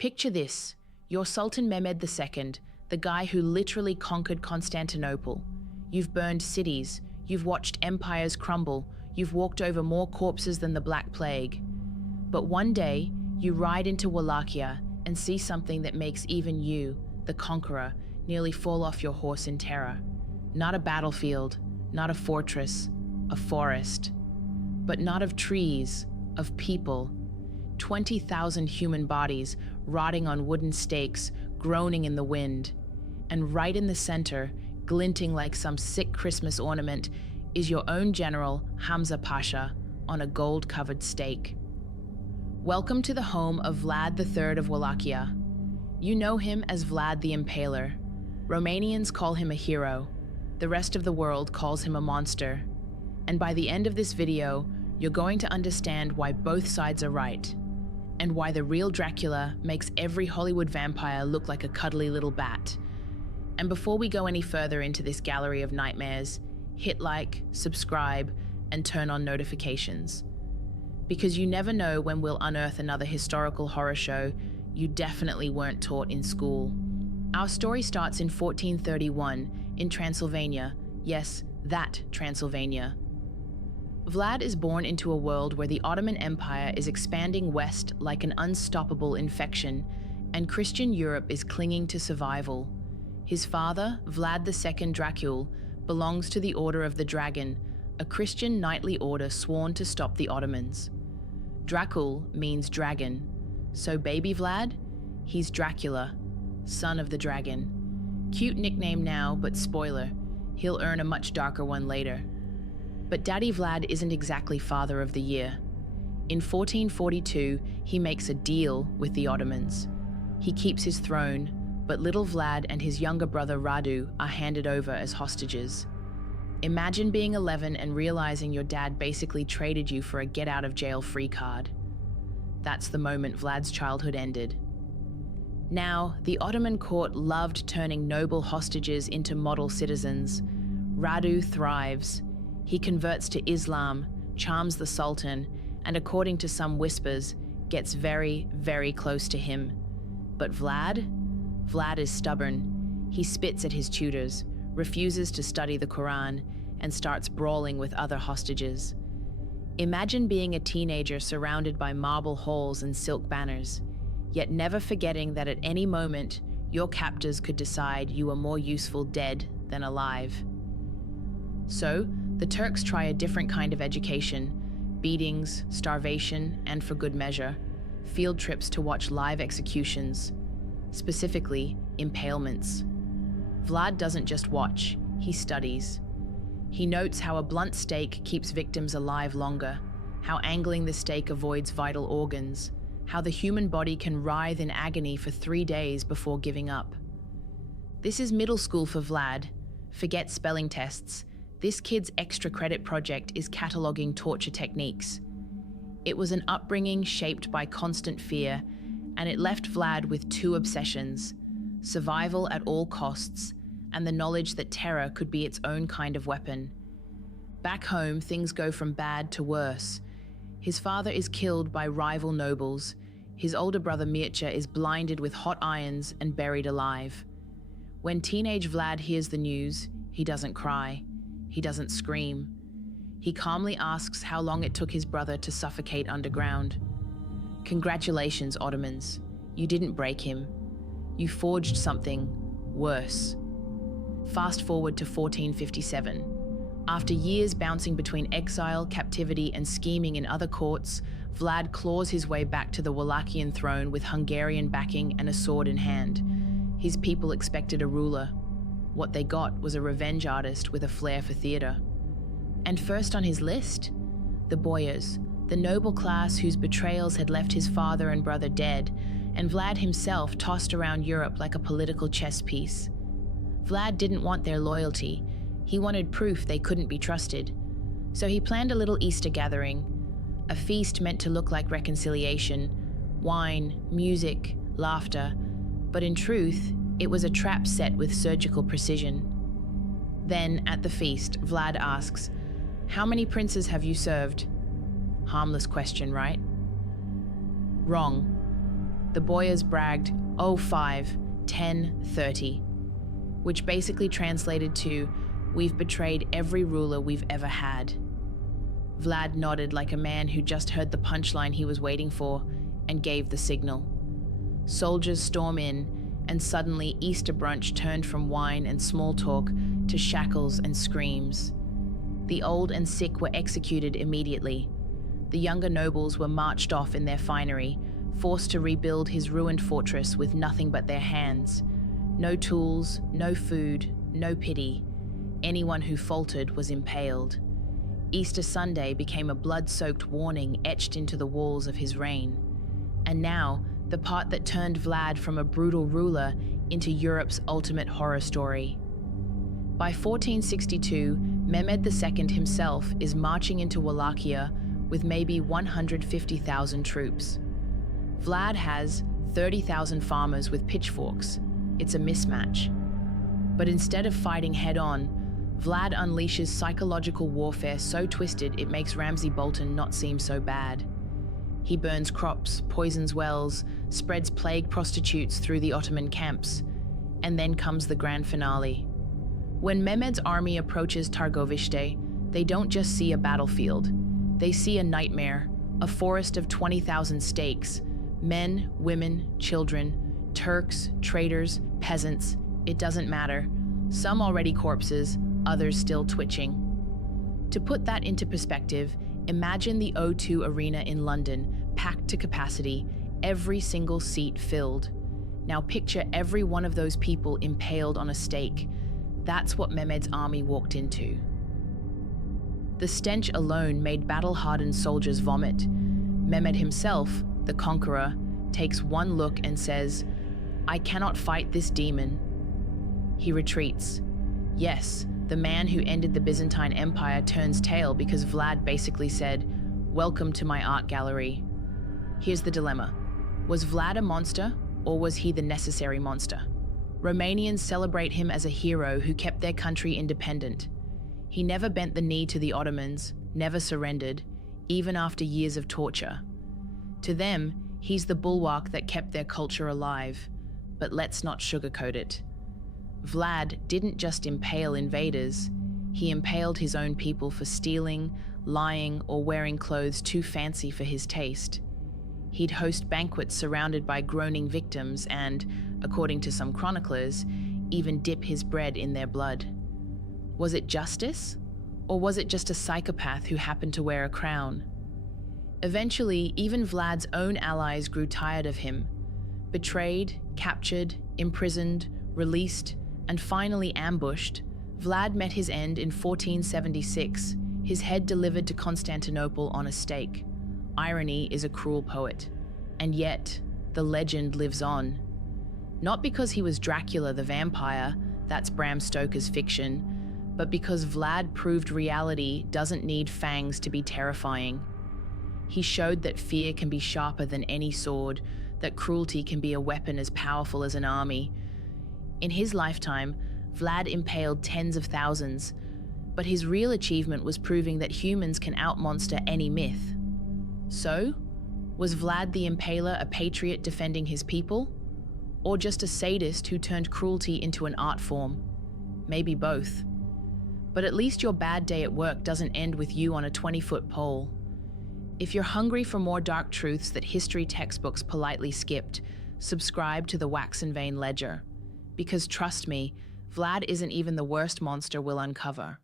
Picture this, you're Sultan Mehmed II, the guy who literally conquered Constantinople. You've burned cities, you've watched empires crumble, you've walked over more corpses than the Black Plague. But one day, you ride into Wallachia and see something that makes even you, the conqueror, nearly fall off your horse in terror. Not a battlefield, not a fortress, a forest. But not of trees, of people. 20,000 human bodies rotting on wooden stakes, groaning in the wind. And right in the center, glinting like some sick Christmas ornament, is your own general, Hamza Pasha, on a gold-covered stake. Welcome to the home of Vlad III of Wallachia. You know him as Vlad the Impaler. Romanians call him a hero. The rest of the world calls him a monster. And by the end of this video, you're going to understand why both sides are right, and why the real Dracula makes every Hollywood vampire look like a cuddly little bat. And before we go any further into this gallery of nightmares, hit like, subscribe, and turn on notifications. Because you never know when we'll unearth another historical horror show you definitely weren't taught in school. Our story starts in 1431 in Transylvania. Yes, that Transylvania. Vlad is born into a world where the Ottoman Empire is expanding west like an unstoppable infection, and Christian Europe is clinging to survival. His father, Vlad II Dracula, belongs to the Order of the Dragon, a Christian knightly order sworn to stop the Ottomans. Dracula means dragon, so baby Vlad, he's Dracula, son of the dragon. Cute nickname now, but spoiler, he'll earn a much darker one later. But Daddy Vlad isn't exactly father of the year. In 1442, he makes a deal with the Ottomans. He keeps his throne, but little Vlad and his younger brother Radu are handed over as hostages. Imagine being 11 and realizing your dad basically traded you for a get-out-of-jail-free card. That's the moment Vlad's childhood ended. Now, the Ottoman court loved turning noble hostages into model citizens. Radu thrives. He converts to Islam, charms the Sultan, and according to some whispers, gets very, very close to him. But Vlad is stubborn. He spits at his tutors, refuses to study the Quran, and starts brawling with other hostages. Imagine being a teenager surrounded by marble halls and silk banners, yet never forgetting that at any moment, your captors could decide you were more useful dead than alive. So, the Turks try a different kind of education: beatings, starvation, and for good measure, field trips to watch live executions, specifically impalements. Vlad doesn't just watch, he studies. He notes how a blunt stake keeps victims alive longer, how angling the stake avoids vital organs, how the human body can writhe in agony for 3 days before giving up. This is middle school for Vlad. Forget spelling tests. This kid's extra credit project is cataloging torture techniques. It was an upbringing shaped by constant fear, and it left Vlad with 2 obsessions: survival at all costs, and the knowledge that terror could be its own kind of weapon. Back home, things go from bad to worse. His father is killed by rival nobles. His older brother Mircea is blinded with hot irons and buried alive. When teenage Vlad hears the news, he doesn't cry. He doesn't scream. He calmly asks how long it took his brother to suffocate underground. Congratulations, Ottomans. You didn't break him. You forged something worse. Fast forward to 1457. After years bouncing between exile, captivity, and scheming in other courts, Vlad claws his way back to the Wallachian throne with Hungarian backing and a sword in hand. His people expected a ruler. What they got was a revenge artist with a flair for theater. And first on his list, the boyars, the noble class whose betrayals had left his father and brother dead, and Vlad himself tossed around Europe like a political chess piece. Vlad didn't want their loyalty. He wanted proof they couldn't be trusted. So he planned a little Easter gathering, a feast meant to look like reconciliation, wine, music, laughter, but in truth, it was a trap set with surgical precision. Then, at the feast, Vlad asks, "How many princes have you served?" Harmless question, right? Wrong. The boyars bragged, "Oh, 5, 10, 30," which basically translated to, "We've betrayed every ruler we've ever had." Vlad nodded like a man who just heard the punchline he was waiting for and gave the signal. Soldiers storm in, and suddenly Easter brunch turned from wine and small talk to shackles and screams. The old and sick were executed immediately. The younger nobles were marched off in their finery, forced to rebuild his ruined fortress with nothing but their hands. No tools, no food, no pity. Anyone who faltered was impaled. Easter Sunday became a blood-soaked warning etched into the walls of his reign. And now, the part that turned Vlad from a brutal ruler into Europe's ultimate horror story. By 1462, Mehmed II himself is marching into Wallachia with maybe 150,000 troops. Vlad has 30,000 farmers with pitchforks. It's a mismatch. But instead of fighting head-on, Vlad unleashes psychological warfare so twisted it makes Ramsay Bolton not seem so bad. He burns crops, poisons wells, spreads plague prostitutes through the Ottoman camps, and then comes the grand finale. When Mehmed's army approaches Targovishte, they don't just see a battlefield. They see a nightmare, a forest of 20,000 stakes, men, women, children, Turks, traders, peasants, it doesn't matter. Some already corpses, others still twitching. To put that into perspective, imagine the O2 Arena in London, packed to capacity, every single seat filled. Now picture every one of those people impaled on a stake. That's what Mehmed's army walked into. The stench alone made battle-hardened soldiers vomit. Mehmed himself, the conqueror, takes one look and says, "I cannot fight this demon." He retreats. Yes, the man who ended the Byzantine Empire turns tail because Vlad basically said, "Welcome to my art gallery." Here's the dilemma. Was Vlad a monster, or was he the necessary monster? Romanians celebrate him as a hero who kept their country independent. He never bent the knee to the Ottomans, never surrendered, even after years of torture. To them, he's the bulwark that kept their culture alive. But let's not sugarcoat it. Vlad didn't just impale invaders, he impaled his own people for stealing, lying, or wearing clothes too fancy for his taste. He'd host banquets surrounded by groaning victims and, according to some chroniclers, even dip his bread in their blood. Was it justice? Or was it just a psychopath who happened to wear a crown? Eventually, even Vlad's own allies grew tired of him. Betrayed, captured, imprisoned, released, and finally ambushed, Vlad met his end in 1476, his head delivered to Constantinople on a stake. Irony is a cruel poet. And yet, the legend lives on. Not because he was Dracula the vampire, that's Bram Stoker's fiction, but because Vlad proved reality doesn't need fangs to be terrifying. He showed that fear can be sharper than any sword, that cruelty can be a weapon as powerful as an army. In his lifetime, Vlad impaled tens of thousands, but his real achievement was proving that humans can outmonster any myth. So, was Vlad the Impaler a patriot defending his people? Or just a sadist who turned cruelty into an art form? Maybe both. But at least your bad day at work doesn't end with you on a 20-foot pole. If you're hungry for more dark truths that history textbooks politely skipped, subscribe to the Waxenvein Ledger. Because trust me, Vlad isn't even the worst monster we'll uncover.